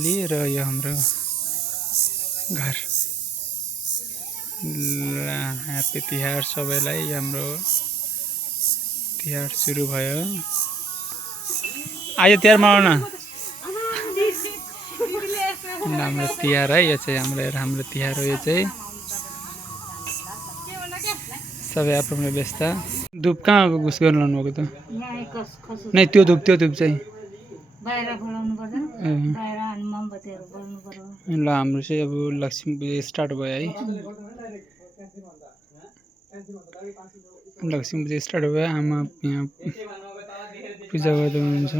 दीपावली र यो हाम्रो घर। ह्यापी तिहार सबैलाई। हाम्रो तिहार सुरु भयो। आज तिहार मनाउन हाम्रो तिहार है। यो चाहिँ हाम्रो तिहार हो। यो चाहिँ सबै आफ्नो व्यस्त। धुप कहाँ घुस गर्नु लानुभएको त? नै त्यो धुप चाहिँ बाहिर खोलाउनु पर्दैन, बाहिर अनि मोमबत्तीहरू बल्नु पर्यो। ल हाम्रो चाहिँ अब लक्ष्मी पूजा स्टार्ट भयो है। लक्ष्मी पूजा स्टार्ट भयो। आमा यहाँ पूजा गर्दै हुनुहुन्छ।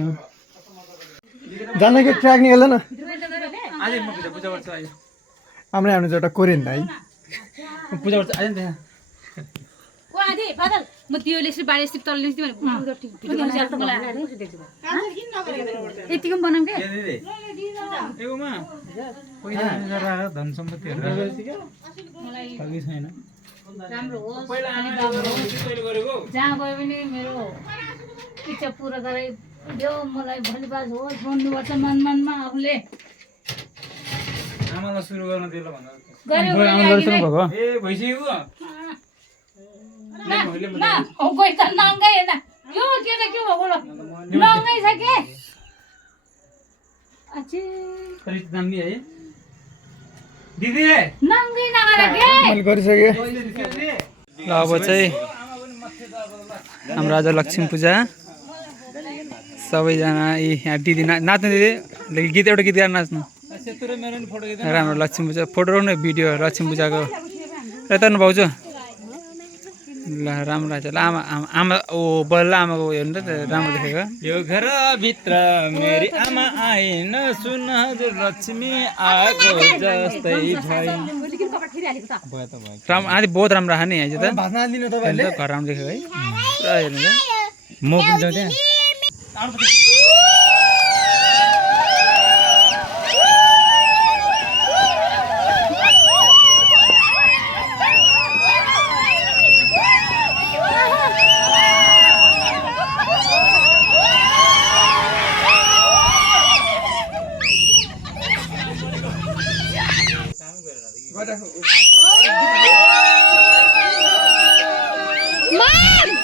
जान के ट्र्याक निकाल्दैन आज म पूजा गर्छु। आज हाम्रो हाम्रो एउटा कोरियन भाइ पूजा गर्छु। आज नि ओ आदि बादल म दियोले चाहिँ बारे सिप तलले चाहिँ भने यतिको बनाम के एगोमा पैसा राखेर धन सम्पत्तिहरु मलाई छैन। राम्रो हो अनि बाबु जहाँ गयो भने मेरो इच्छा पुरा गराइदेऊ। मलाई भलिबाज होस् भन्नुपर्छ मनमनमा आफूले। आमालाई सुरु गर्न दिल भन्दा गऱ्यो ए भइसक्यो। न हो कोही त नङ्गै हेर्दा यो के त के भएको ल नङ्गै छ के अच्छे खरिद दामी है दिदी नङ्गै नगरे के मैले गरिसके। ल अब चाहिँ हाम्रो आज लक्ष्मी पूजा। सबैजना यहाँ दिदी नाच्नु दिदी गीत एउटा गीत गाएर नाच्नु। राम्रो लक्ष्मी पूजा फोटो र भिडियो लक्ष्मी पूजाको यता भाउजू। ल राम्रो लाग्छ। ल आमा ओ बल्ल आमाको हेर्नु त राम्रो देखेको। यो घरभित्र मेरी आमा आइन सुन हजुर लक्ष्मी आएको जस्तै भइन्। आदि बहुत राम्रो खाने यहाँ चाहिँ त घर राम्रो देखेको है। पुरा हेर्नु त म पनि जाउँ त्यहाँ। Mom!